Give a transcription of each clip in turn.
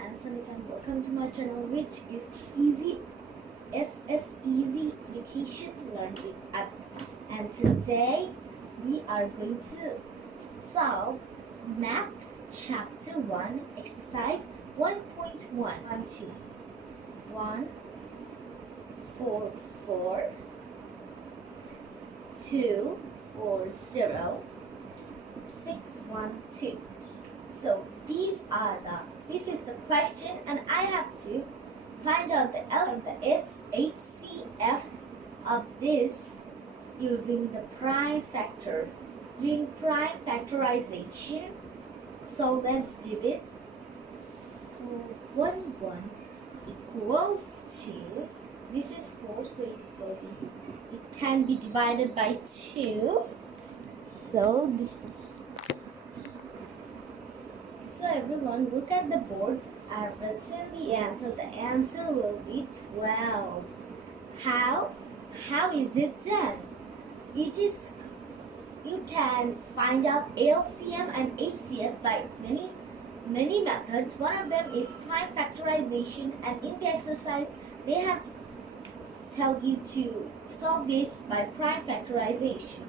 and Sanika, and welcome to my channel, which is Easy Easy Education Learn with Us. And today we are going to solve Math Chapter 1, Exercise 1.1. 1, 4, 4, 2, 4, 0, 6, 1, 2. So this is the question, and I have to find out the HCF of this using the prime factor, doing prime factorization. So let's do it. 1 equals to, this is 4, so it can be divided by 2. So everyone, look at the board. I've written the answer. The answer will be 12. How is it done? You can find out LCM and HCF by many methods. One of them is prime factorization, and in the exercise they have tell you to solve this by prime factorization.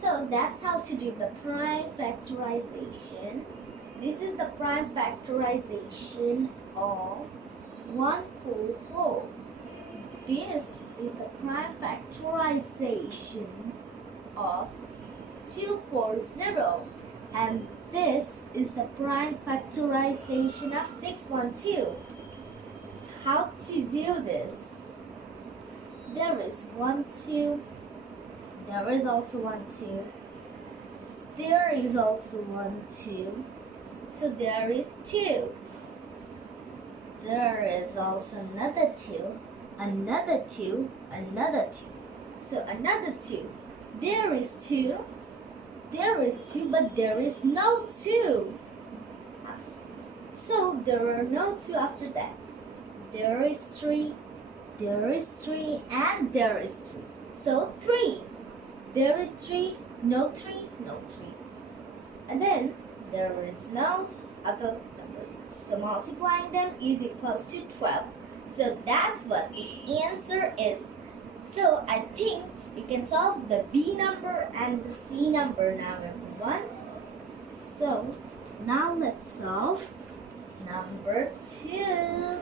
So that's how to do the prime factorization. This is the prime factorization of 144. This is the prime factorization of 240. And this is the prime factorization of 612. How to do this? There is 1, 2. There is also 1, 2. There is also 1, 2. So there is 2. There is also another 2, another 2, another 2. So another 2. There is 2. There is 2, but there is no 2. So there are no 2 after that. There is 3. There is 3, and there is 3. So 3. There is 3, no 3, no 3. And then there is no other numbers. So multiplying them is equals to 12. So that's what the answer is. So I think you can solve the B number and the C number now, everyone. So now let's solve number 2.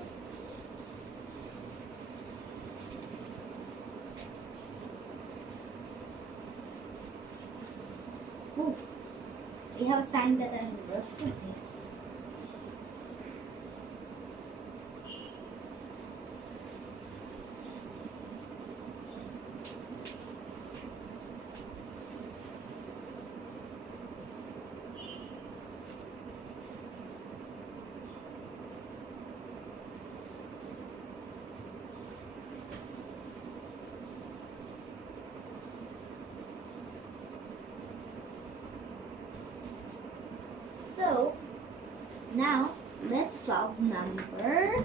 Ooh. We have a sign that I'm rusting this. So now let's solve number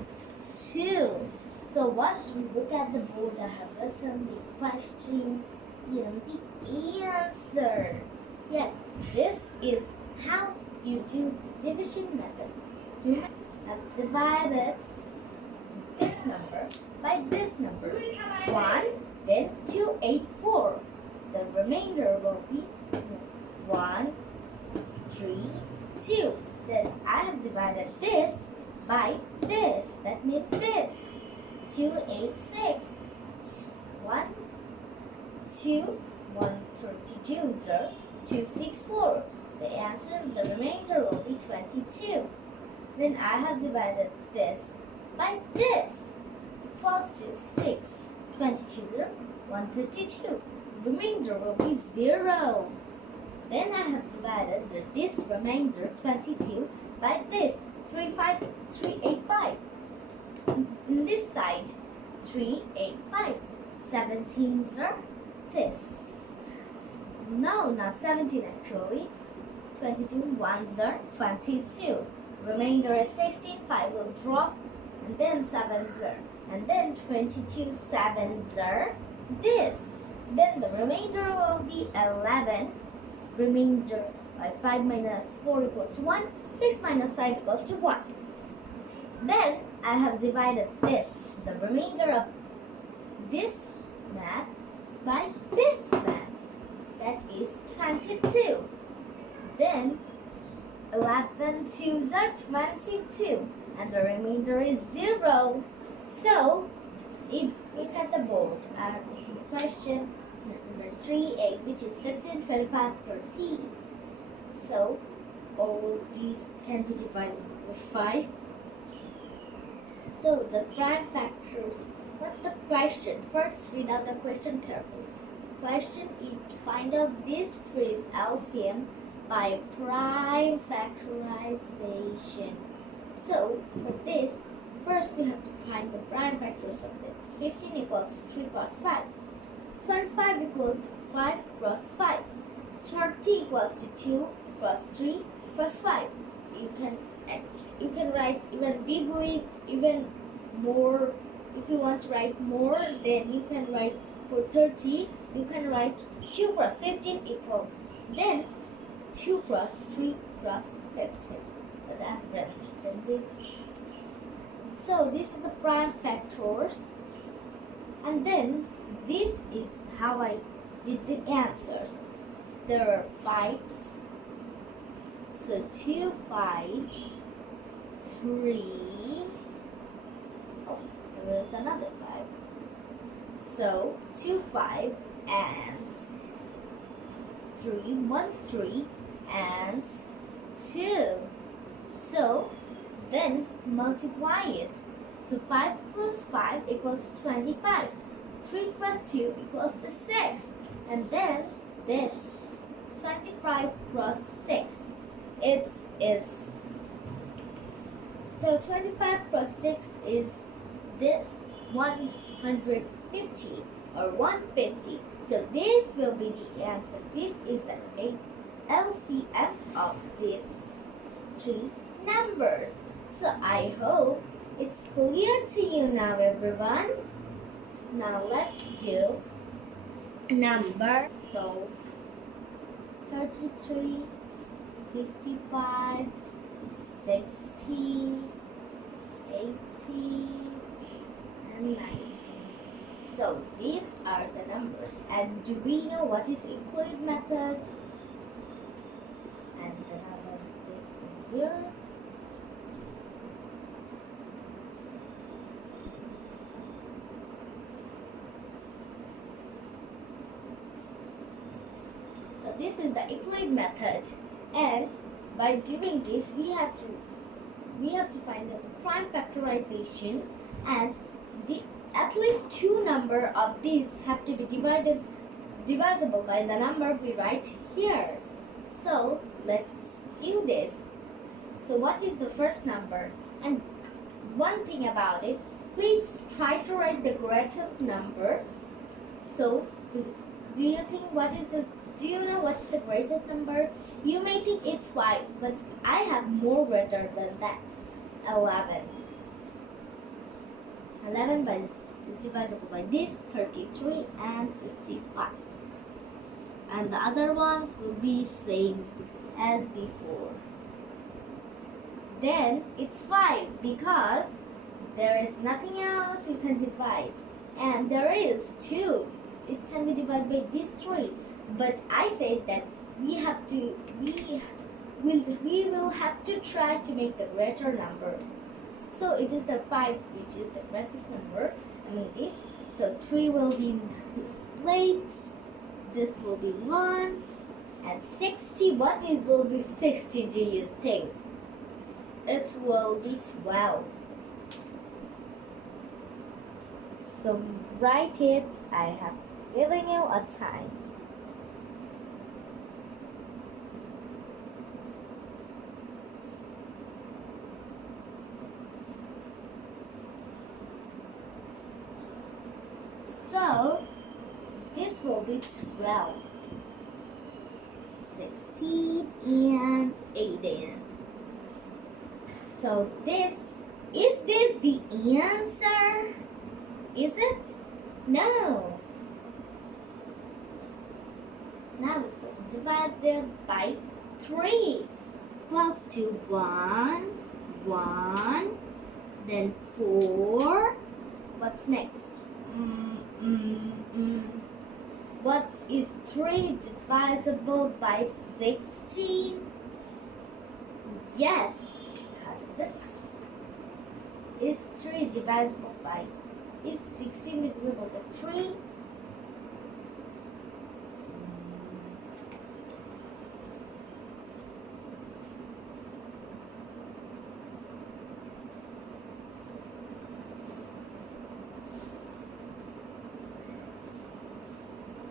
2. So once we look at the board, I have written the question and the answer. Yes, this is how you do the division method. You have divided this number by this number. 1, then 284. The remainder will be 1, 3, 2. Then I have divided this by this. That makes this 286. 1, 2, 132, 264. The answer, the remainder will be 22. Then I have divided this by this. Equals to 6. 22, 132. Remainder will be 0. Then I have divided this remainder 22 by this 385. In this side 385. 17s are this. No, not 17 actually. 22 ones are 22. Remainder is 16. 5 will drop, and then 7s are, and then 22 7s are this. Then the remainder will be 11. Remainder by 5 minus 4 equals to 1. 6 minus 5 equals to 1. Then I have divided this, the remainder of this math, by this math. That is 22. Then 11 twos are 22 and the remainder is 0. So if look at the board, I have written the question number 3a, which is 15, 25, 30. So all these can be divided by 5. So the prime factors. What's the question? First read out the question carefully. Question is to find out these three's LCM by prime factorization. So for this, first we have to find the prime factors of them. 15 equals to 3 cross 5. 25 equals to 5 cross 5. 30 equals to 2 cross 3 cross 5. You can write even bigly, even more. If you want to write more, then you can write for 30. You can write 2 cross 15 equals. Then 2 cross 3 cross 15. As I have written. So this is the prime factors. And then this is how I did the answers. There are 5s. So 2, 5, 3. Oh, there's another 5. So 2, 5 and 3, 1, 3 and 2. So then multiply it. So 5 cross 5 equals 25. 3 cross 2 equals to 6. And then this 25 cross 6. It is, so 25 cross 6 is this 150 or 150. So this will be the answer. This is the LCM of these three numbers. So I hope it's clear to you now, everyone. Now let's do number. So 33, 55, 60, 80, and 90. So these are the numbers. And do we know what is include method? And the number is this here. So this is the include method, and by doing this we have to find out the prime factorization, and at least two number of these have to be divisible by the number we write here. So let's do this. So what is the first number? And one thing about it, please try to write the greatest number. So do you know what is the greatest number? You may think it's 5, but I have more greater than that. 11. 11 is divisible by this, 33 and 55. And the other ones will be same as before. Then it's 5 because there is nothing else you can divide. And there is 2. It can be divided by these 3. But I said that we will have to try to make the greater number. So it is the 5 which is the greatest number. This. So 3 will be in this place. This will be 1. And 60. What it will be 60, do you think? It will be 12. So write it. I have given you a time. So this will be 12, 16, and 18. So is this the answer? Is it? No. Now it was divided by 3 equals to 1, 1, then 4. What's next? What is 3 divisible by 16? Yes, because this is 3 divisible by, is 16 divisible by 3?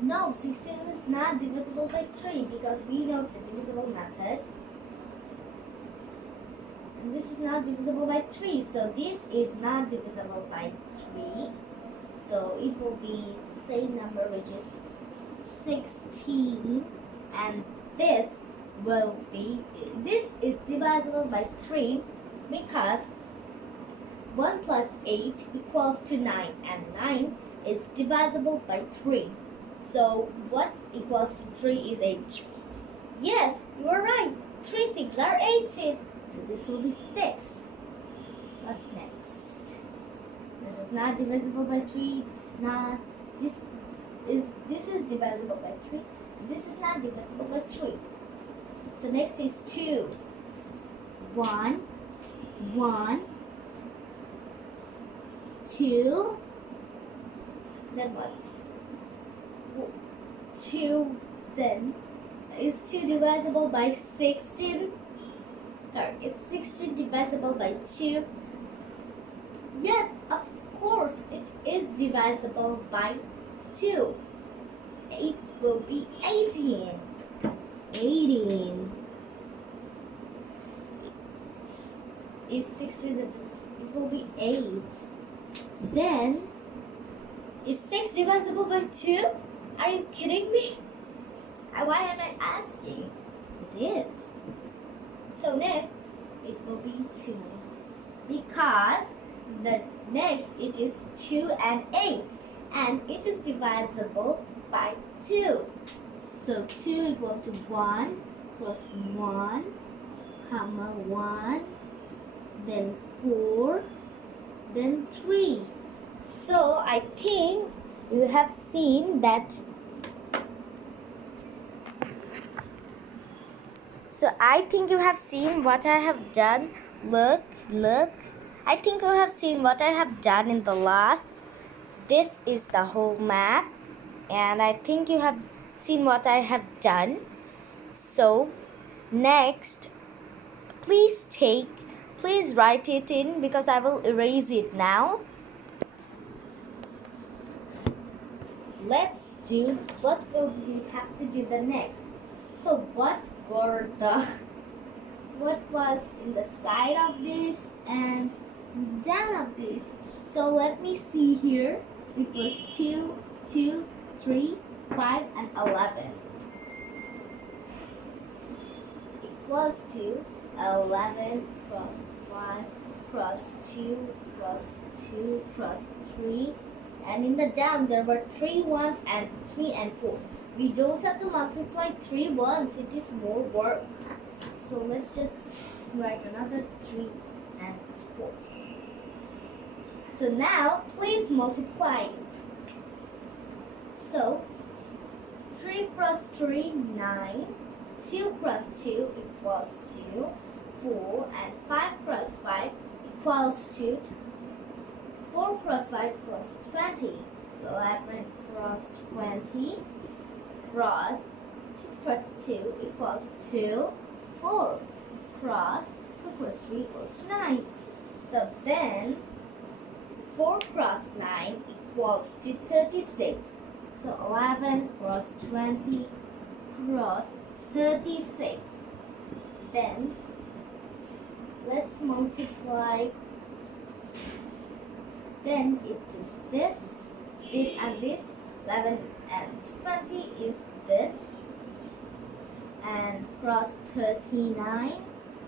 No, 16 is not divisible by 3 because we know the divisible method. And this is not divisible by 3, so this is not divisible by 3. So it will be the same number, which is 16. And this is divisible by 3 because 1 plus 8 equals to 9, and 9 is divisible by 3. So what equals to 3 is 8. Yes, you are right. 3 6 are 18. So this will be 6. What's next? This is not divisible by 3. This is divisible by 3. This is not divisible by 3. So next is 2. 1, 1, 2. Then what? 2, then is 2 divisible by 16? Sorry, is 16 divisible by 2? Yes, of course it is divisible by 2. 8 will be 18. 18 is 16, it will be 8. Then is 6 divisible by 2? Are you kidding me? Why am I asking? It is. So next, it will be 2. Because the next it is 2 and 8. And it is divisible by 2. So 2 equals to 1 plus 1, comma 1, then 4, then 3. So I think you have seen that. So I think you have seen what I have done. Look. I think you have seen what I have done in the last. This is the whole map. And I think you have seen what I have done. So next, please write it in because I will erase it now. Let's do what will we have to do the next. So what was in the side of this and down of this? So let me see here. It was 2, 2, 3, 5, and 11. Equals to 11 plus 5 plus 2 plus 2 plus 3. And in the down there were 3 ones and 3 and 4. We don't have to multiply 3 ones, it is more work. So let's just write another 3 and 4. So now please multiply it. So 3 plus 3, 9. 2 plus 2 equals 2. 4 and 5 plus 5 equals 2. 4 plus 5 plus 20. So 11 plus 20 cross 2 plus 2 equals 2. 4 cross 2 plus 3 equals 9. So then 4 cross 9 equals to 36. So 11 cross 20 cross 36. Then let's multiply. Then it is this and this. 11 and 20 is this. And cross 39.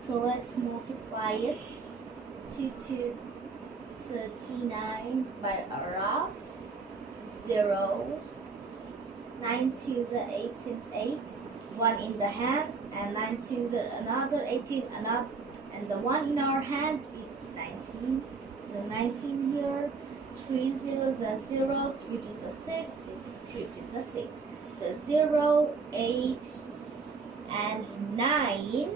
So let's multiply it. 2 39 by a rough. 0. 9 2s are 18, 8. 1 in the hands, and 9 2s are another 18, another, and the 1 in our hand is 19. a 19 here. 3 zeros are 0, 3 2s are 6, 3 2s are 6. So 0, 8, and 9.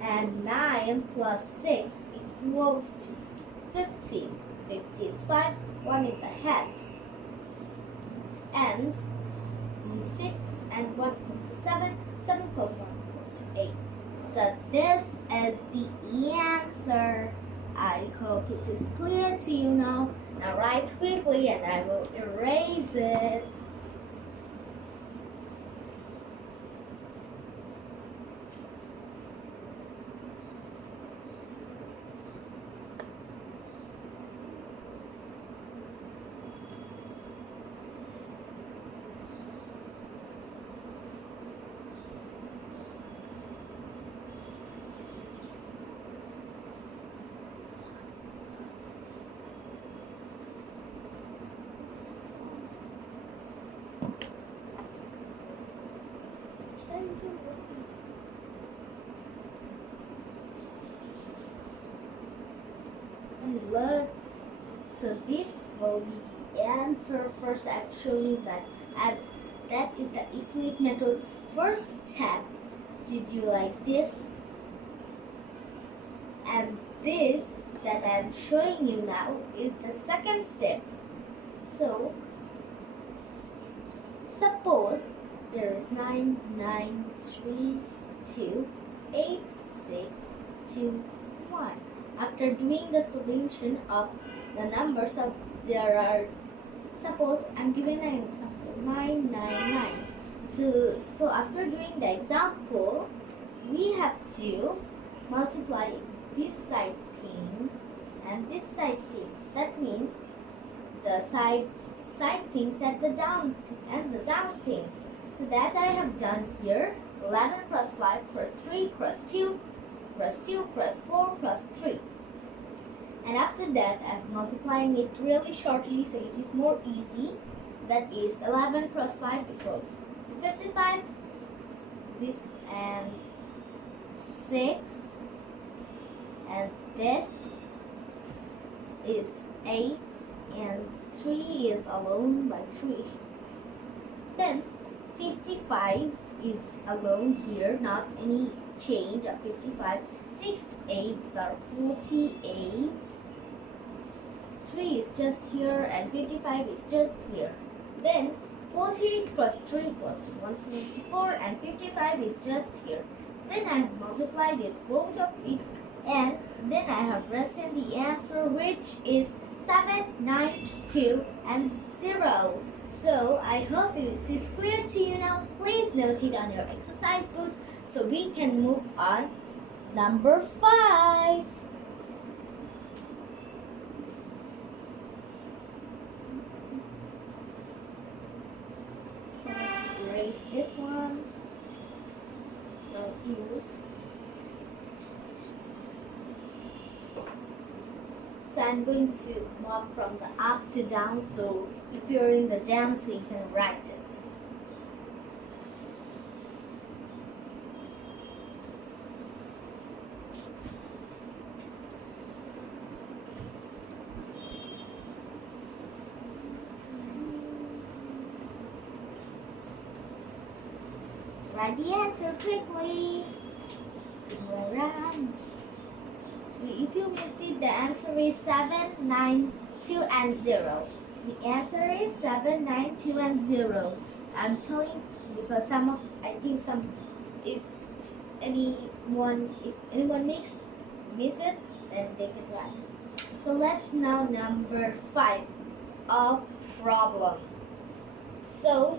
And 9 plus 6 equals to 15. 15 is 5, 1 in the heads. And 6 and 1 equals to 7, 7 plus 1 equals to 8. So this is the answer. I hope it is clear to you now. Now write quickly and I will erase it. And look, so this will be the answer first. Actually, that is the Euclid method's first step to do like this, and this that I am showing you now is the second step. So suppose there is 9, 9, 3, 2, 8, 6, 2, 1. After doing the solution of the numbers of there are, suppose I'm giving an example, 9, 9, 9. So after doing the example, we have to multiply this side things and this side things. That means the side things and the down things. So that I have done here. 11 plus 5 plus 3 plus 2 plus 2 plus 4 plus 3. And after that, I'm multiplying it really shortly so it is more easy. That is 11 plus 5 equals 55. This and 6. And this is 8. And 3 is alone by 3. Then 55 is alone here, not any change of 55. 6 8s are 48. 3 is just here and 55 is just here. Then 48 plus 3 plus 2, 154, and 55 is just here. Then I have multiplied it, both of it, and then I have written the answer, which is 7, 9, 2, and 0. So I hope it is clear to you now. Please note it on your exercise book so we can move on. Number 5. So let's erase this one. So use. So I'm going to move from the up to down, so if you're in the down, so you can write it. Write the answer quickly. So if you missed it, the answer is 7, 9, 2, and 0. The answer is 7, 9, 2, and 0. I'm telling because if anyone miss it, then they can write. So let's now number 5 of problem. So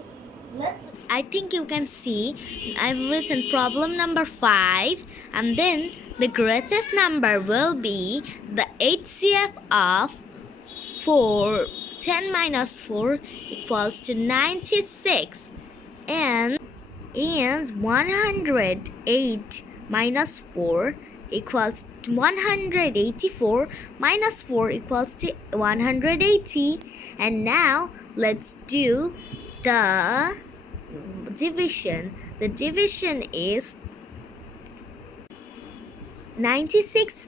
I think you can see I've written problem number 5, and then the greatest number will be the HCF of 10 minus 4 equals to 96, and 108 minus 4 equals to 184, minus 4 equals to 180. And now let's do the division. The division is 96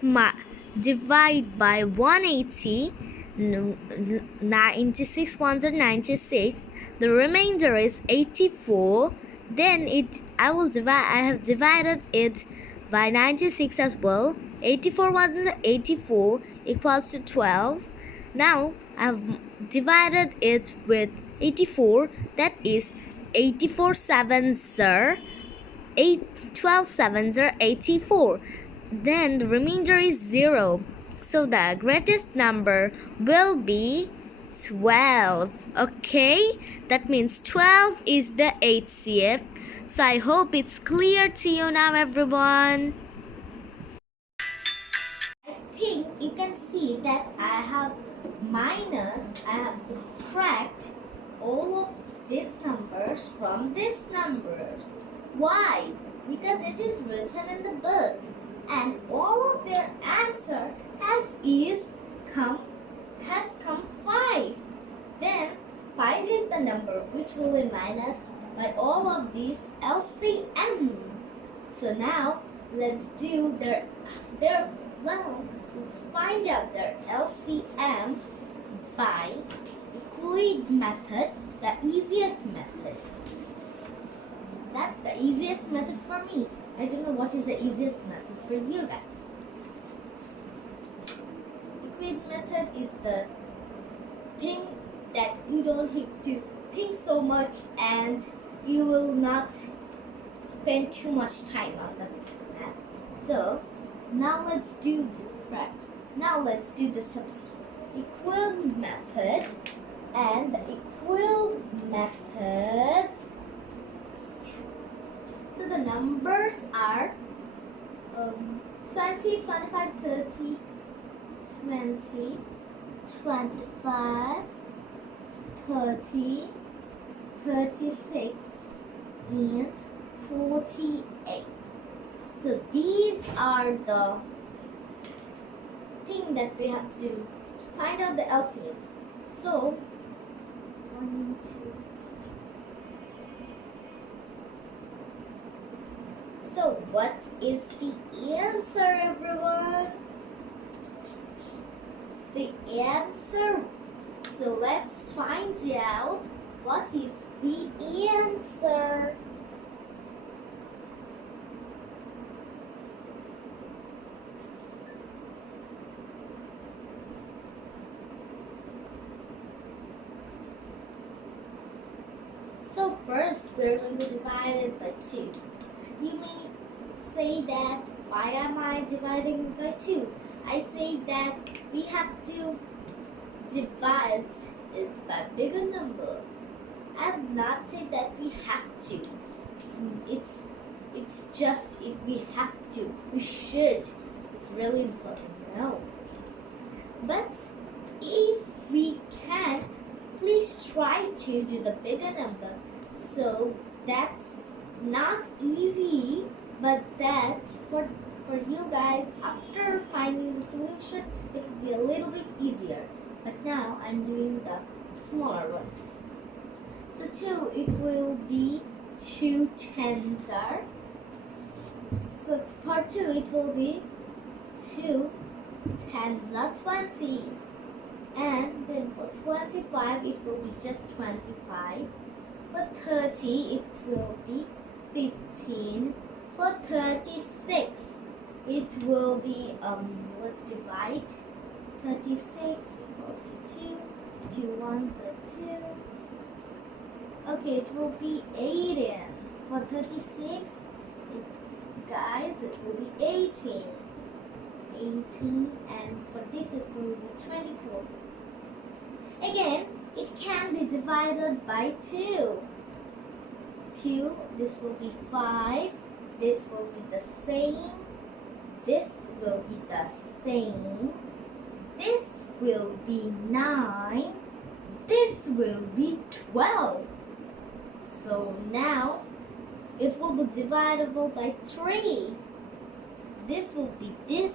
divide by 180. 96 ones are 96. The remainder is 84. Then I have divided it by 96 as well. 84 ones are 84 equals to 12. Now I have divided it with 84. That is 84 sevens are 12 sevens are 84. Then the remainder is 0. So the greatest number will be 12. Okay? That means 12 is the HCF. So I hope it's clear to you now, everyone. I think you can see that I have subtract all of these numbers from these numbers. Why? Because it is written in the book, and all of their answer has come 5. Then 5 is the number which will be minused by all of these LCM. So now let's do let's find out their LCM by Euclid method, the easiest method. That's the easiest method for me. I don't know what is the easiest method for you guys. Euclid method is the thing that you don't have to think so much, and you will not spend too much time on the math. So now let's do the equal method, and the equal method. So the numbers are 20, 25, 30, 20, 25, 30, 36, and 48. So these are the thing that we have to find out the LCMs. So 1, 2. So what is the answer, everyone? The answer. So let's find out what is the answer. So first we're going to divide it by 2. You may say that, why am I dividing by 2? I say that we have to divide it by a bigger number. I have not said that we have to. It's just if we have to, we should. It's really important. No. But if we can, please try to do the bigger number. So that's not easy, but that for you guys, after finding the solution, it will be a little bit easier. But now I'm doing the smaller ones. So 2, it will be 2 tens are. So for 2, it will be 2 tens are 20. And then for 25, it will be just 25. For 30, it will be 15. For 36, it will be, let's divide. 36 equals to 2. 2 ones are 2. Okay, it will be 18. For 36, guys, it will be 18. 18, and for this it will be 24. Again, it can be divided by 2. 2, this will be 5, this will be the same, this will be the same, this will be 9, this will be 12. So now it will be divisible by 3. This will be this,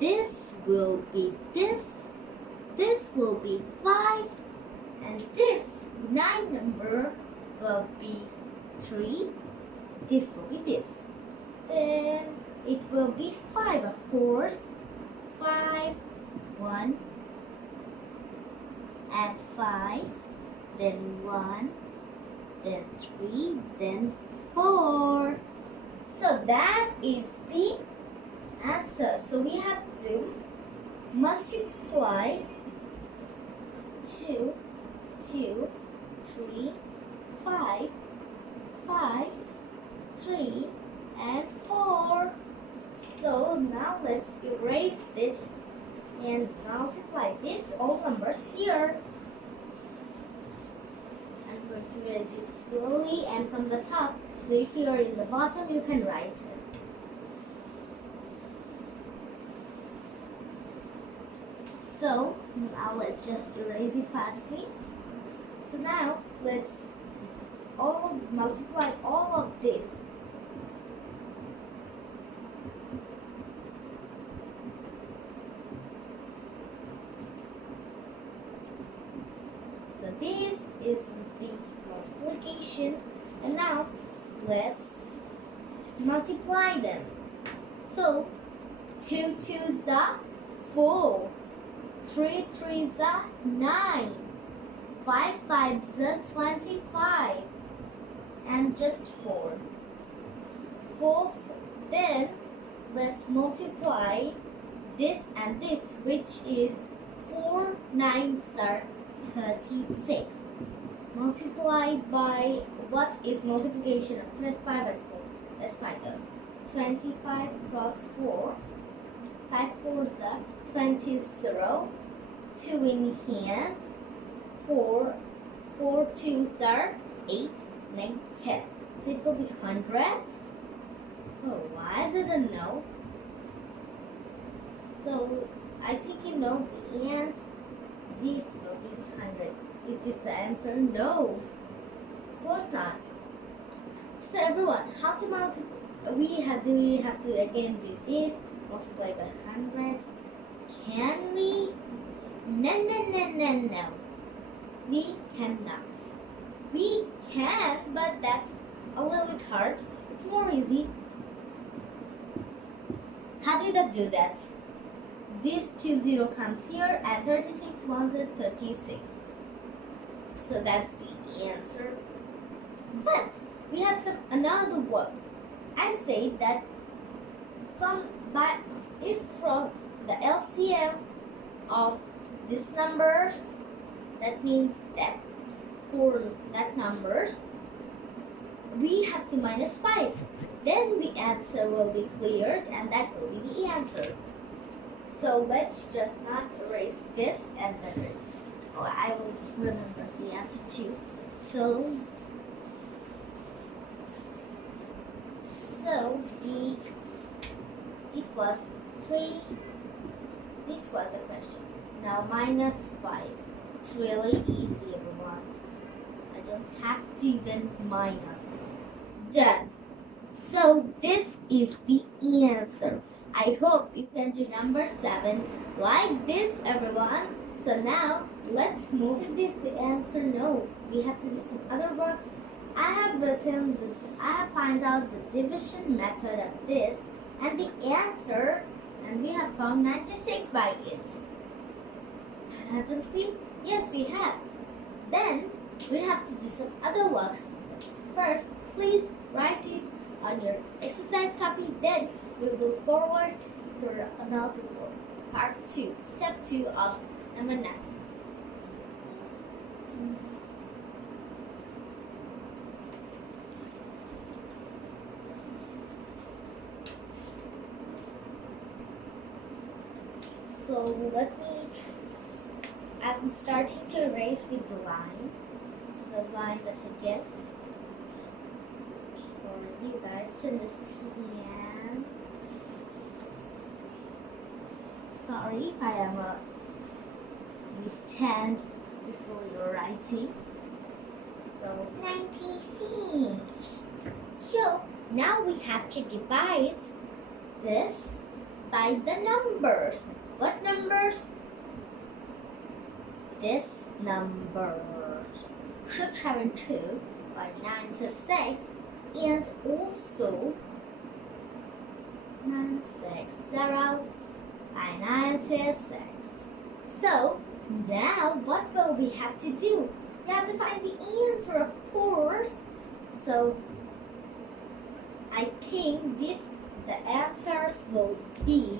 this will be this will be 5, and this 9 number will be 3. This will be this. Then it will be 5, of course. 5, 1, add 5, then 1, then 3, then 4. So that is the answer. So we have to multiply 2, 2, 3, 5, 5, 3, and 4. So now let's erase this and multiply this all numbers here. I'm going to erase it slowly and from the top. So if you are in the bottom, you can write it. So now let's just erase it fastly. So now let's multiply all of this. So this is the multiplication, and now let's multiply them. So 2 2s are 4, 3 3s are 9, 5 5s are 25, and just 4. 4. Then let's multiply this and this, which is 4 9s are 36. Multiplied by what is multiplication of 25 and 4? Let's find out. 25 plus 4. 5 4s are 20, 2 in hand. 4 2s are 8, 9, 10. So it will be 100. Oh, why doesn't know? So I think you know the answer. This will be 100. Is this the answer? No. Of course not. So everyone, how to multiply? We have to again do this. Multiply by 100. Can we? No. We cannot. We can, but that's a little bit hard. It's more easy. How do you do that? This 0 comes here and 36 1s are 36. So that's the answer. But we have another one. I've said that from the LCM of these numbers, that means that for that numbers we have to minus 5. Then the answer will be cleared and that will be the answer. So let's just not erase this and then I will remember the answer too. So it was 3. This was the question. Now minus 5. It's really easy, everyone. I don't have to even minus it. Done. So this is the answer. I hope you can do number 7 like this, everyone. So now let's move. Is this the answer? No. We have to do some other works. I have found out the division method of this and the answer, and we have found 96 by it. Haven't we? Yes, we have. Then we have to do some other works. First, please write it on your exercise copy. Then we will forward to another work. Part 2, step 2 of number 9. So I'm starting to erase with the line that I get for you guys to understand. Sorry if I am we stand before you're writing. So 96. So now we have to divide this by the numbers. What numbers? This number 672, by 96 and also 960 by 96. So now what will we have to do? We have to find the answer, of course. So I think the answers will be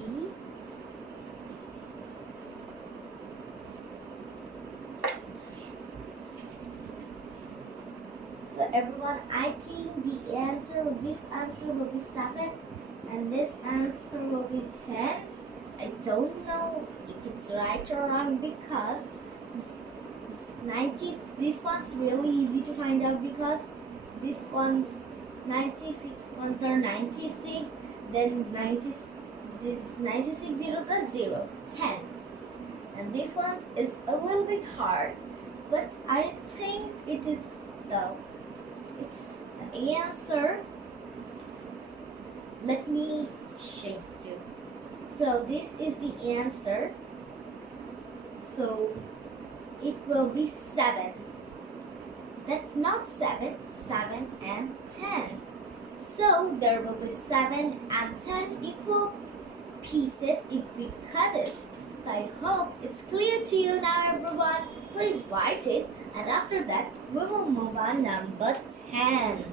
so everyone, I think this answer will be 7 and this answer will be 10. I don't know if it's right or wrong because 90, this one's really easy to find out because this one's 96 ones are 96, then 90, this 96 zeros are 0, 10. And this one is a little bit hard, but I think it's the answer. Let me show you. So this is the answer. So it will be 7. That not 7, 7 and 10. So there will be 7 and 10 equal pieces if we cut it. So I hope it's clear to you now, everyone. Please write it, and after that we will move on number 10.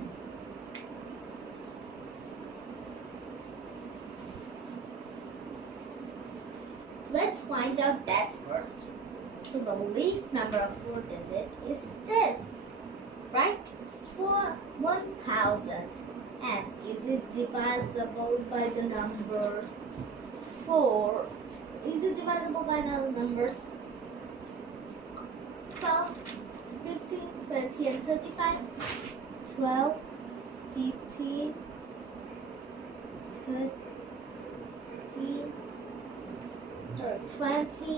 Let's find out that first. So the least number of 4 digits is this, right? It's 1000. And is it divisible by the numbers 4? Is it divisible by the numbers 12, 15, 20 and 35? 12, 15, 20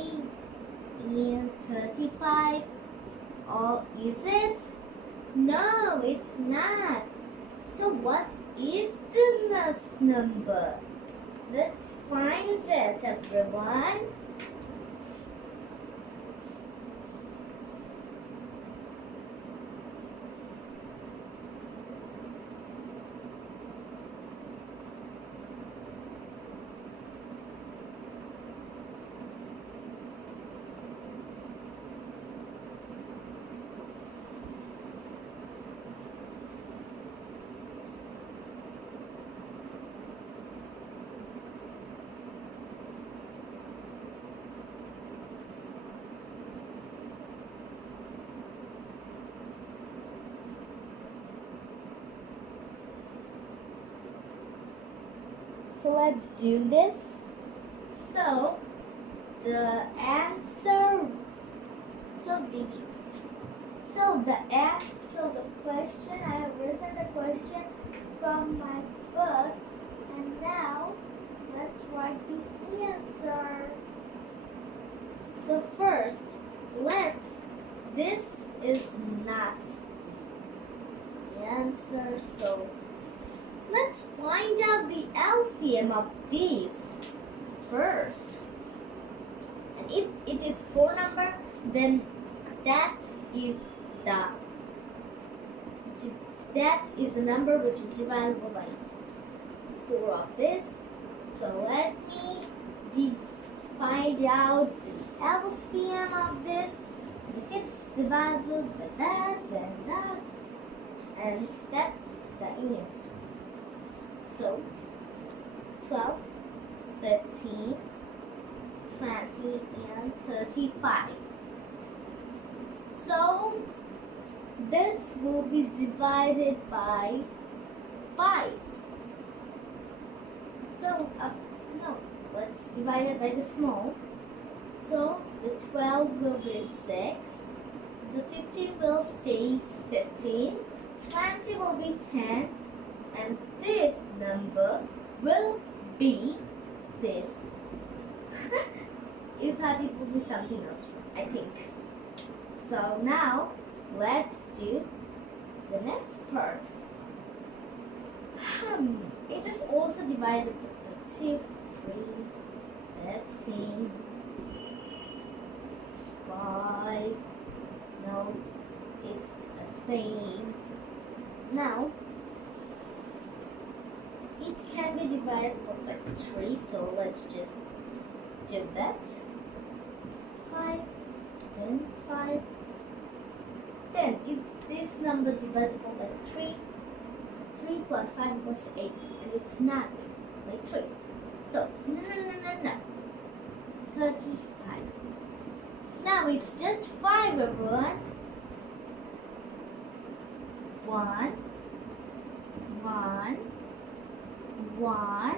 and 35. Or is it? No, it's not. So what is the last number? Let's find it, everyone. So let's do this. So the answer, so the question, I have written the question from my book, and now let's write the answer. So first, this is not the answer, so let's find out the LCM of these first. And if it is 4 number, then that is the number which is divisible by 4 of this. So let me find out the LCM of this. If it's divisible by that, then that, and that's the answer. So 12, 15, 20 and 35. So this will be divided by 5. So no, let's divide it by the small. So the 12 will be 6, the 15 will stay 15, 20 will be 10, and this number will be this. You thought it would be something else, I think. So now let's do the next part. It is also divided by 2, 3, 15, 5. No, it's the same. Now, it can be divided by 3, so let's just do that. 5, then 5, 10. Is this number divisible by 3? 3 plus 5 equals to 8, and it's not by 3. So, no. 35. Now it's just 5, everyone. 1, 1, 1.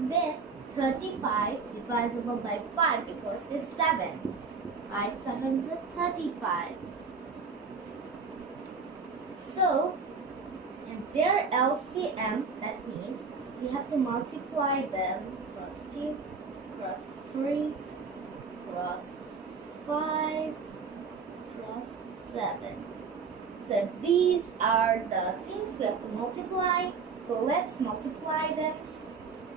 Then 35 divisible by 5 equals to 7. 5 sevens are 35. So, and their LCM, that means we have to multiply them. Cross 2, cross 3, cross 5, cross 7. So these are the things we have to multiply. So let's multiply them.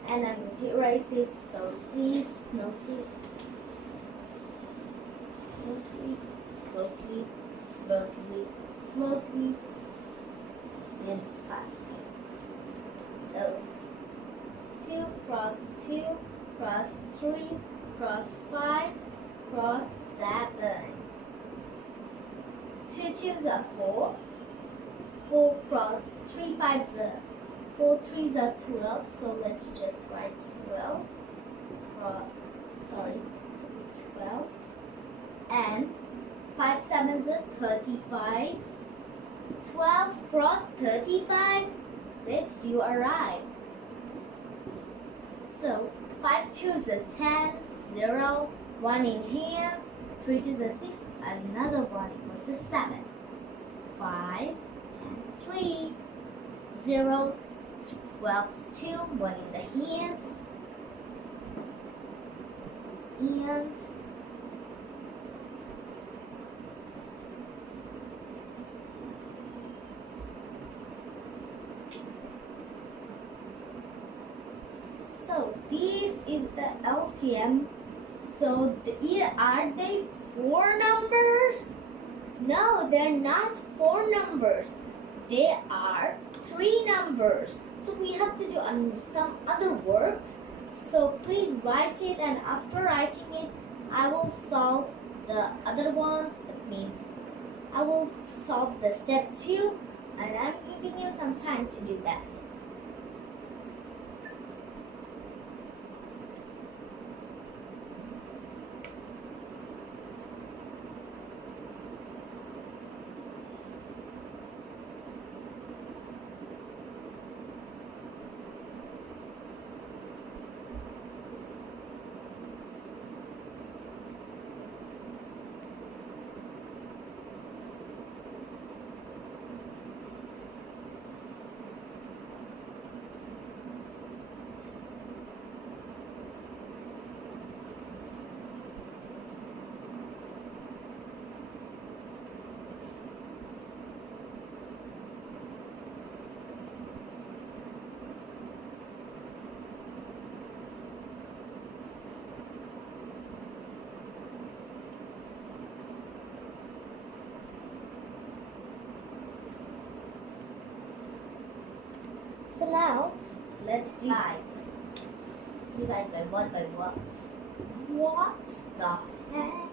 And I'm going to erase this. So please note it. Slowly, and fastly. So 2 cross 2, cross 3, cross 5, cross 7. 2 2s are 4. 4 cross 3 5s are 4 3s are 12. So let's just write 12. 12. And 5 7s are 35. 12 cross 35. Let's do a ride. So 5 2s are 10. 0. 1 in hand. 3 2s are 6. Another 1 equals to 7. 5 and 3. 0. 12's 2. 1 in the hands. And so this is the LCM. So are they 4 numbers? No, they're not 4 numbers. They are 3 numbers. So we have to do some other works. So please write it, and after writing it, I will solve the other ones. That means I will solve the step 2, and I'm giving you some time to do that. So now, let's divide. Divide by what by what? What the heck?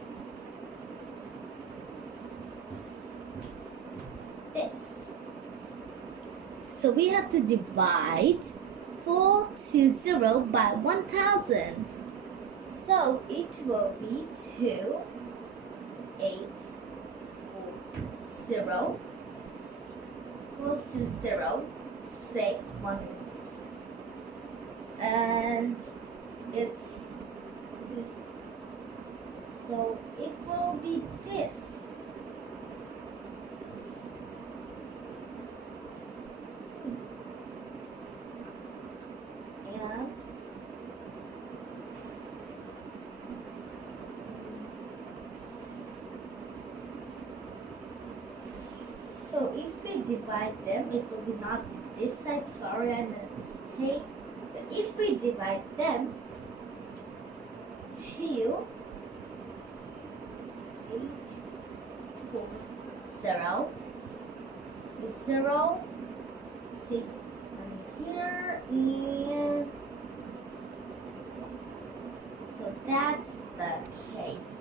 This. So we have to divide 420 by 1000. So it will be 2, 8, 4, 0, close to 0. 6, 1, and it's so it will be this. And so if we divide them, it will be not this side. Sorry, I made a mistake. So if we divide them, 2, 8, 4, 0, is 0, 6 here, and so that's the case.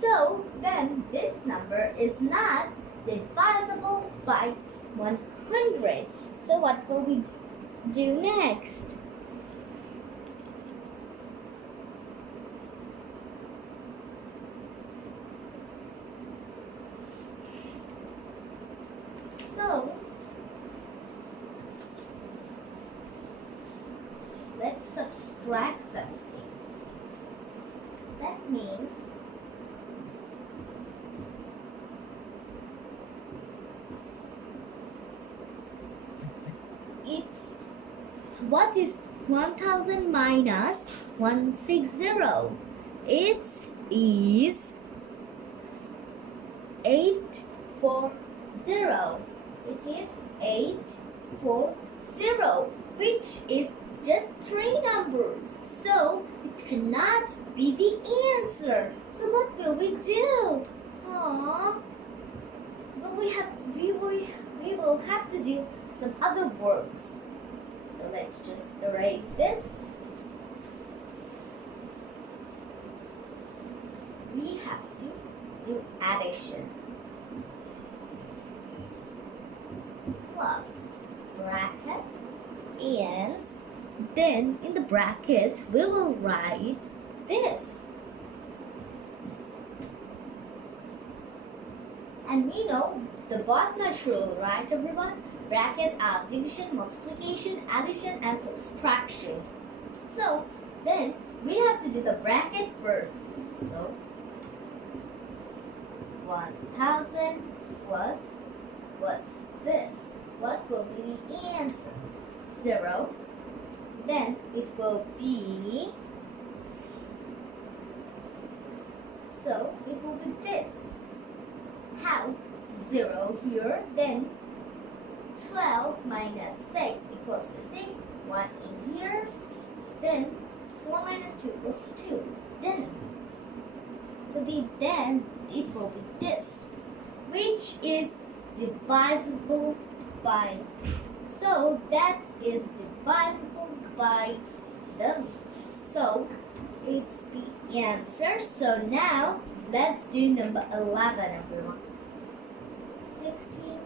So then this number is not divisible by 100. So what will we do next? So let's subtract something. That means what is 1000 minus 160? It is 840. It is 840, which is just 3 numbers. So it cannot be the answer. So what will we do? Aww. But we will have to do some other works. So let's just erase this. We have to do addition. Plus brackets, and then in the brackets we will write this. And we know the BODMAS rule, right everyone? Brackets are division, multiplication, addition, and subtraction. So then we have to do the bracket first. So 1000 plus, what's this? What will be the answer? 0. Then it will be, so it will be this. How? 0 here, then 12 minus 6 equals to 6, 1 in here, then 4 minus 2 equals to 2. Then it will be this, which is divisible by, so that is divisible by them. So it's the answer. So now let's do number 11, everyone. 16,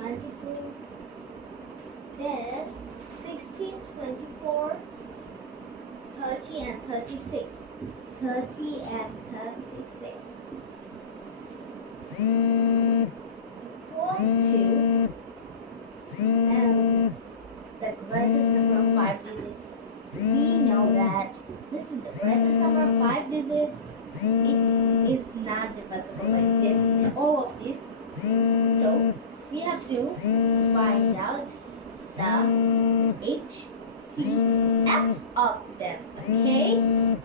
24, then 16, 24, 30 and 36. 30 and 36 equals to, and the greatest number of 5 digits. We know that this is the greatest number of 5 digits. It is not divisible like this and all of this. So we have to find out the HCF of them. Okay?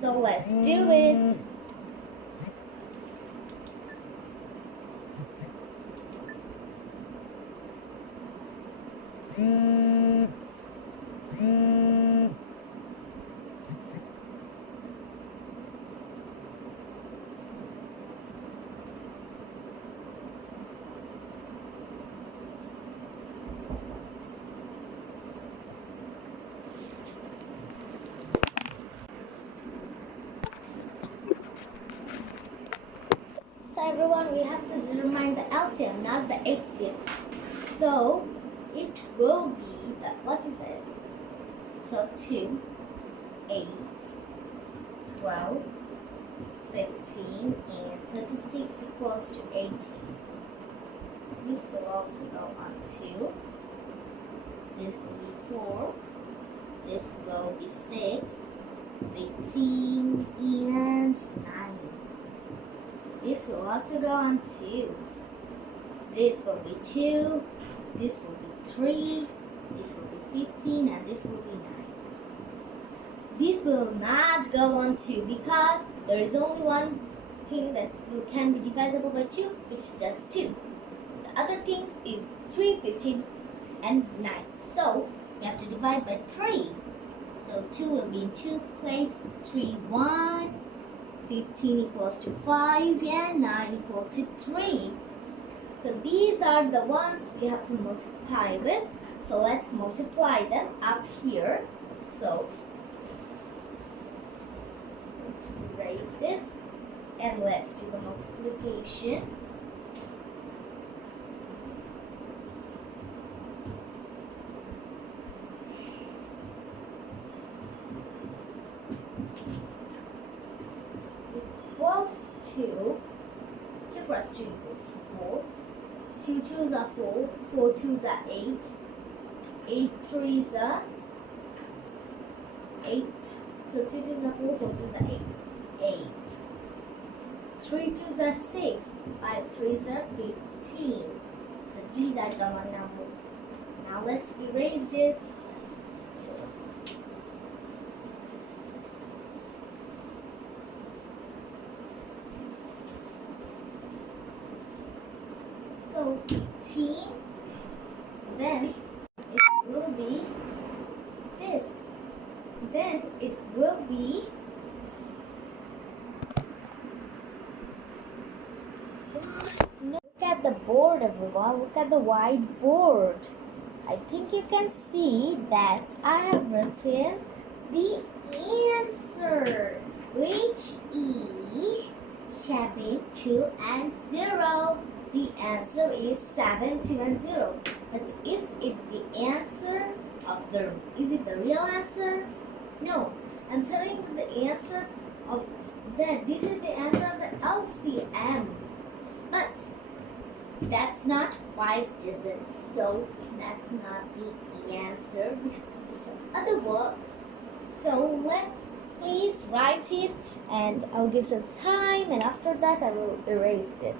So let's do it. So everyone, we have to determine the LCM, not the HCM. So it will be the, what is it? So 2, 8, 12, 15, and 36 equals to 18. This will also go on 2. This will be 4. This will be 6, 15, and 9. This will also go on 2. This will be 2. This will be 3. This will be 15, and this will be 9. This will not go on 2 because there is only one thing that can be divisible by 2, which is just 2. The other things is 3, 15, and 9. So you have to divide by 3. So 2 will be in 2's place. 3, 1. 15 equals to 5, and 9 equals to 3. So these are the ones we have to multiply with. So let's multiply them up here. So erase this and let's do the multiplication. Equals 2. 2 plus 2 equals 4. 2 2s are 4. 4 2s are 8. 8 3s are 8. So 2 2s are 4. 4 2s are 8. 8. 3 2s are 6. 5 3s are 15. So these are the one number. Now let's erase this. So 15, then it will be this. Then it will be look at the board, everyone. Look at the whiteboard. I think you can see that I have written the answer, which is 7, 2, and 0. The answer is 7, 2, and 0. But is it the answer of the? Is it the real answer? No. I'm telling you the answer of that. This is the answer of the LCM. But that's not 5 digits, so that's not the answer. We have to do some other works. So let's please write it, and I'll give some time, and after that I will erase this.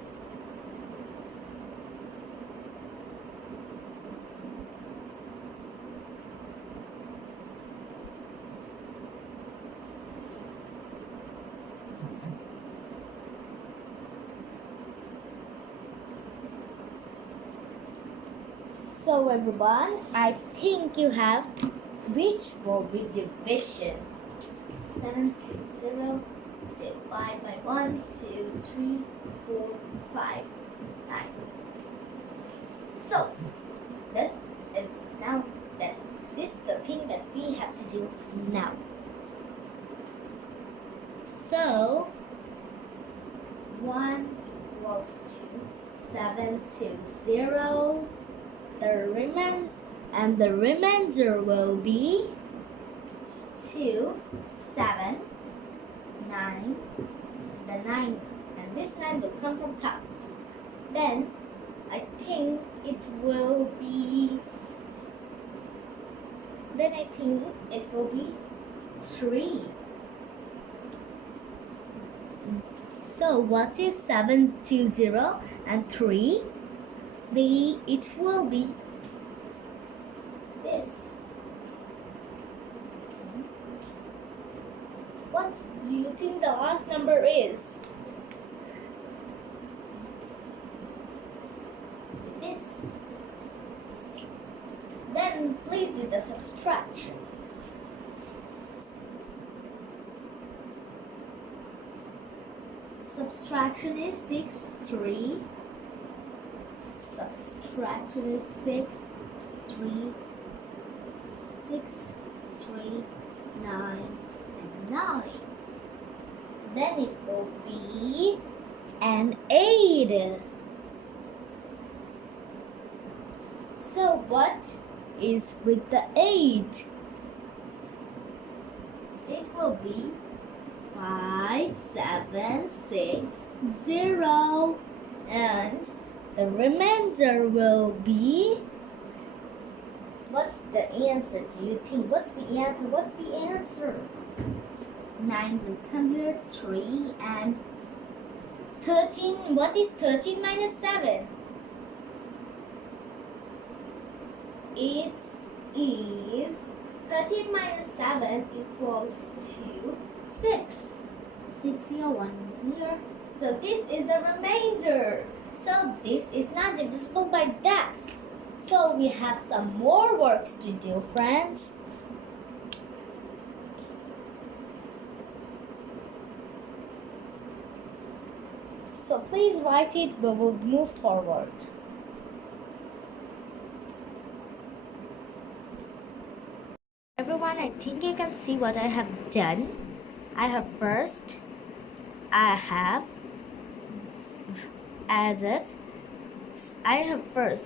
So everyone, I think you have which will be division. 7 to 0, divide by 1, 2, 3, 4, 5, 9. So this is now that this is the thing that we have to do now. So 1 equals to 7 to 0. The remainder will be 2, 7, 9, the 9, and this 9 will come from top. Then I think it will be 3. So what is 7 to 0 and 3? It will be this. What do you think the last number is? This. Then please do the subtraction. Subtraction is 6, 3. Subtraction is 6, 3, 6, 3, 9, and 9. Then it will be an 8. So what is with the 8? It will be 5, 7, 6, 0, and the remainder will be, what's the answer? Do you think? What's the answer? What's the answer? 9 will come here, 3 and 13. What is 13 minus 7? It is 13 minus 7 equals to 6. 6 here, 1 here. So this is the remainder. So this is not divisible by that. So we have some more works to do, friends. So please write it, we will move forward. everyone, I think you can see what I have done. I have first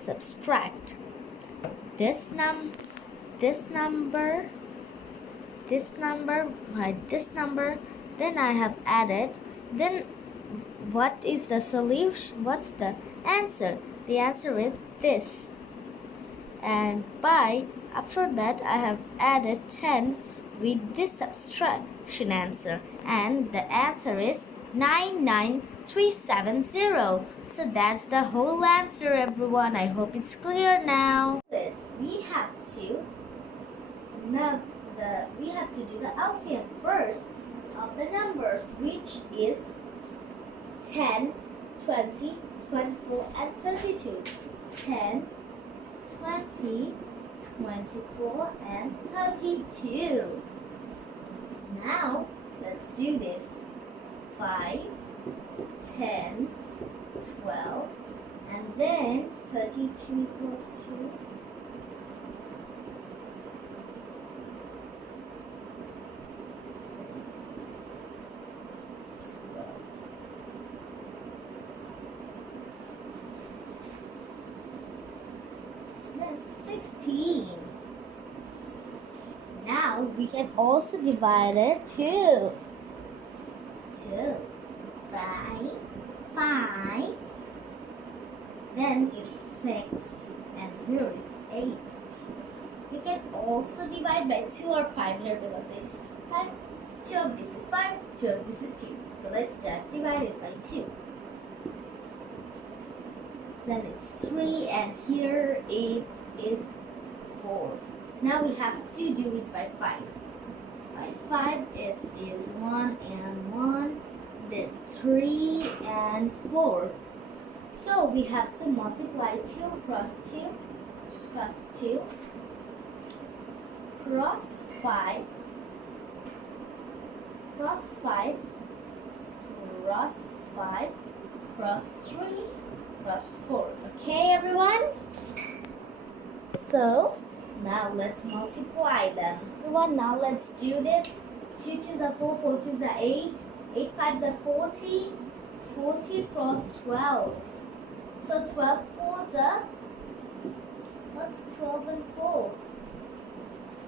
subtract this number by this number, then I have added, then what is the solution? What's the answer? The answer is this. And after that I have added 10 with this subtraction answer, and the answer is 99370. So that's the whole answer, everyone. I hope it's clear now. We have to do the LCM first of the numbers, which is 10, 20, 24 and 32. 10, 20, 24 and 32. Now let's do this. 5, 10, 12 and then 32 equals 2. Then 16. Now we can also divide it 2. 5. Then it's 6 and here it's 8. You can also divide by 2 or 5 here because it's 5. 2 of this is 5, 2 of this is 2. So let's just divide it by 2. Then it's 3 and here it is 4. Now we have to do it by 5. By 5 it is 1 and 1, then 3 and 4. So we have to multiply 2 cross 2 cross 2 cross 5 cross 5 cross 5 cross 3 cross 4. Okay, everyone? So now let's multiply them. Everyone, now let's do this. 2 2s are 4, 4 2s are 8, 8 5s are 40, 40 cross 12. So 12 4s are, what's 12 and 4?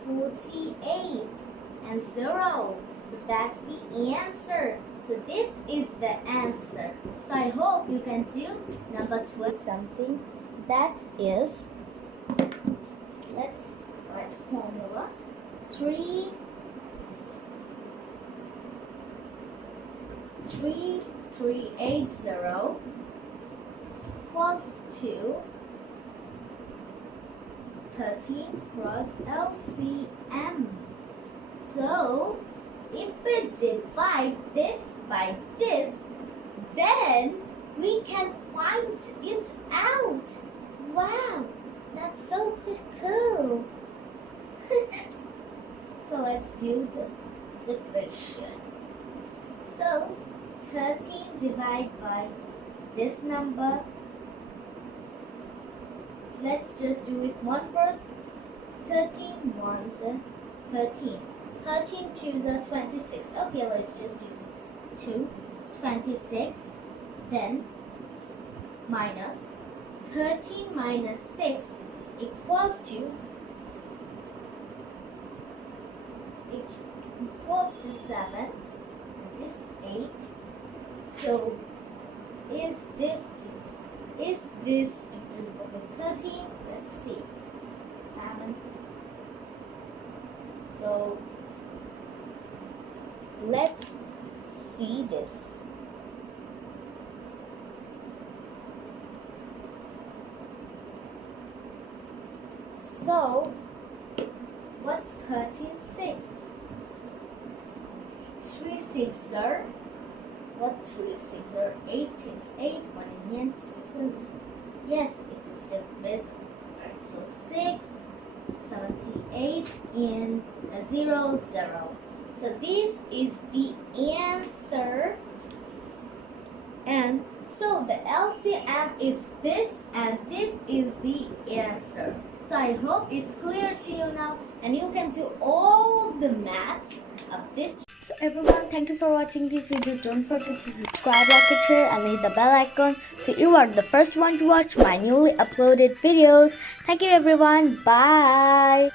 48 and 0. So that's the answer. So this is the answer. So I hope you can do number 12 something. That is, let's write the formula. 3380 plus 2, 13 cross LCM. So if we divide this by this, then we can find it out. Wow, that's so cool. So let's do the division. So 13 divided by this number. Let's just do it one first. 13 ones are 13. 13 twos are 26. Okay, let's just do 2, 26. Then minus 13 minus 6 equals to 7. This 8. So is this divisible with 13? Let's see. 7. So let's see this. So what's 13 6? 3 6 are, what 3 6 are? 8 6 8, 1 in the end, 6 1. Yes, it is divisible. So 6, 78 in 0 0. So this is the answer. And so the LCM is this and this is the answer. So So I hope it's clear to you now and you can do all the maths of this. So everyone, thank you for watching this video. Don't forget to subscribe, like and share, and hit the bell icon so you are the first one to watch my newly uploaded videos. Thank you everyone. Bye.